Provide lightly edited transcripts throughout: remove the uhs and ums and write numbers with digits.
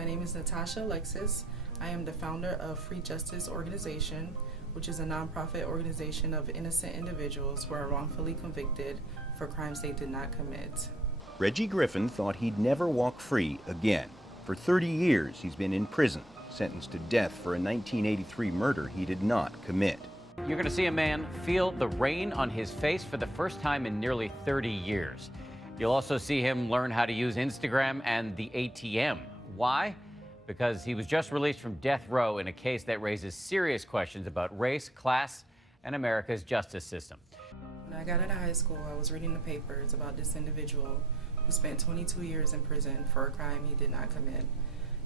My name is Natasha Alexis. I am the founder of Free Justice Organization, which is a nonprofit organization of innocent individuals who are wrongfully convicted for crimes they did not commit. Reggie Griffin thought he'd never walk free again. For 30 years, he's been in prison, sentenced to death for a 1983 murder he did not commit. You're going to see a man feel the rain on his face for the first time in nearly 30 years. You'll also see him learn how to use Instagram and the ATM. Why? Because he was just released from death row in a case that raises serious questions about race, class, and America's justice system. When I got out of high school, I was reading the papers about this individual who spent 22 years in prison for a crime he did not commit.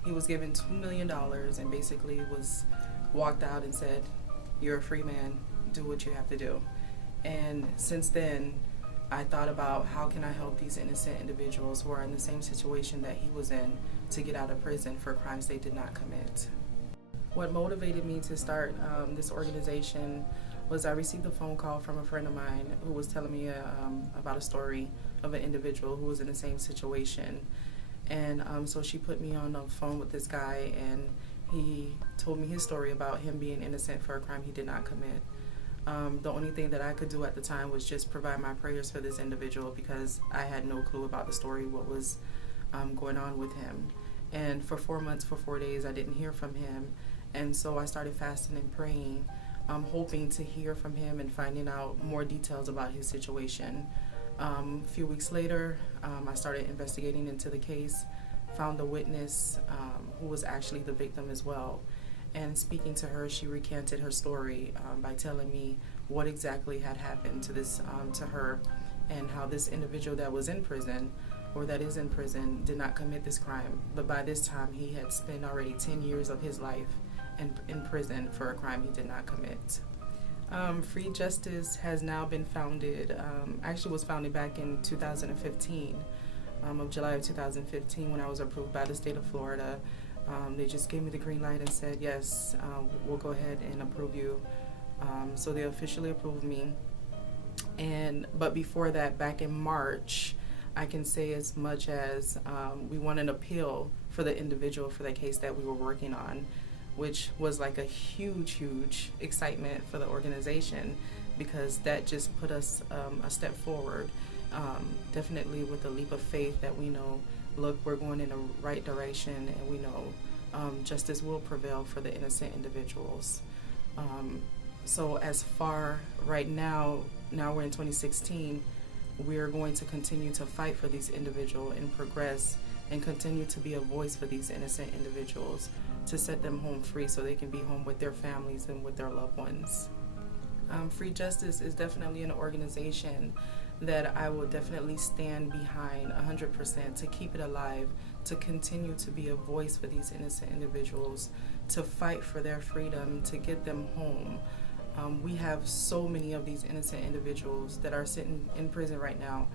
He was given $2 million and basically was walked out and said, "You're a free man, do what you have to do." And since then, I thought about how can I help these innocent individuals who are in the same situation that he was in to get out of prison for crimes they did not commit. What motivated me to start this organization was I received a phone call from a friend of mine who was telling me about a story of an individual who was in the same situation. And so she put me on the phone with this guy, and he told me his story about him being innocent for a crime he did not commit. The only thing that I could do at the time was just provide my prayers for this individual because I had no clue about the story, what was going on with him. And for 4 months, for 4 days, I didn't hear from him. And so I started fasting and praying, hoping to hear from him and finding out more details about his situation. A few weeks later, I started investigating into the case, found a witness who was actually the victim as well. And speaking to her, she recanted her story by telling me what exactly had happened to this to her, and how this individual that was in prison, or that is in prison, did not commit this crime. But by this time, he had spent already 10 years of his life in prison for a crime he did not commit. Free Justice has now been founded, actually was founded back in 2015, of July of 2015, when I was approved by the state of Florida. They just gave me the green light and said, yes, we'll go ahead and approve you. So they officially approved me. But before that, back in March, I can say as much as we won an appeal for the individual for the case that we were working on, which was like a huge excitement for the organization, because that just put us a step forward, definitely with a leap of faith that we know, look, we're going in the right direction, and we know justice will prevail for the innocent individuals. So as far right now we're in 2016, we're going to continue to fight for these individuals and progress and continue to be a voice for these innocent individuals to set them home free so they can be home with their families and with their loved ones. Free Justice is definitely an organization that I will definitely stand behind 100% to keep it alive, to continue to be a voice for these innocent individuals, to fight for their freedom, to get them home. We have so many of these innocent individuals that are sitting in prison right now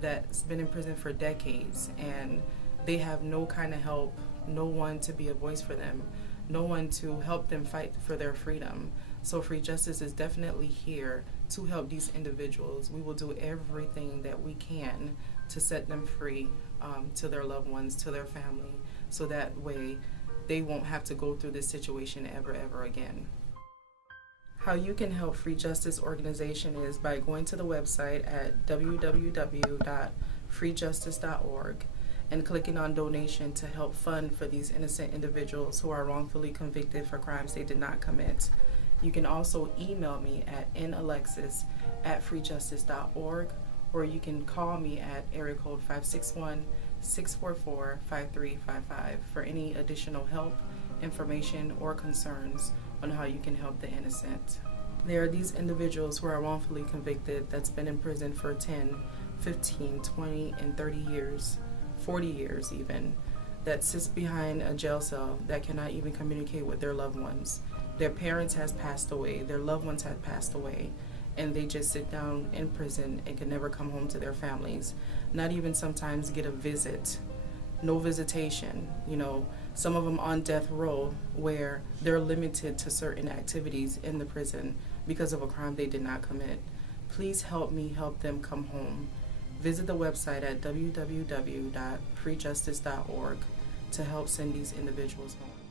that's been in prison for decades, and they have no kind of help, no one to be a voice for them, no one to help them fight for their freedom. So Free Justice is definitely here to help these individuals. We will do everything that we can to set them free, to their loved ones, to their family, so that way they won't have to go through this situation ever again. How you can help Free Justice Organization is by going to the website at www.freejustice.org and clicking on donation to help fund for these innocent individuals who are wrongfully convicted for crimes they did not commit. You can also email me at nalexis@freejustice.org, or you can call me at area code 561-644-5355 for any additional help, information, or concerns on how you can help the innocent. There are these individuals who are wrongfully convicted that's been in prison for 10, 15, 20, and 30 years, 40 years even, that sits behind a jail cell that cannot even communicate with their loved ones. Their parents has passed away, their loved ones have passed away, and they just sit down in prison and can never come home to their families, not even sometimes get a visit, no visitation. You know, some of them on death row where they're limited to certain activities in the prison because of a crime they did not commit. Please help me help them come home. Visit the website at www.freejustice.org to help send these individuals home.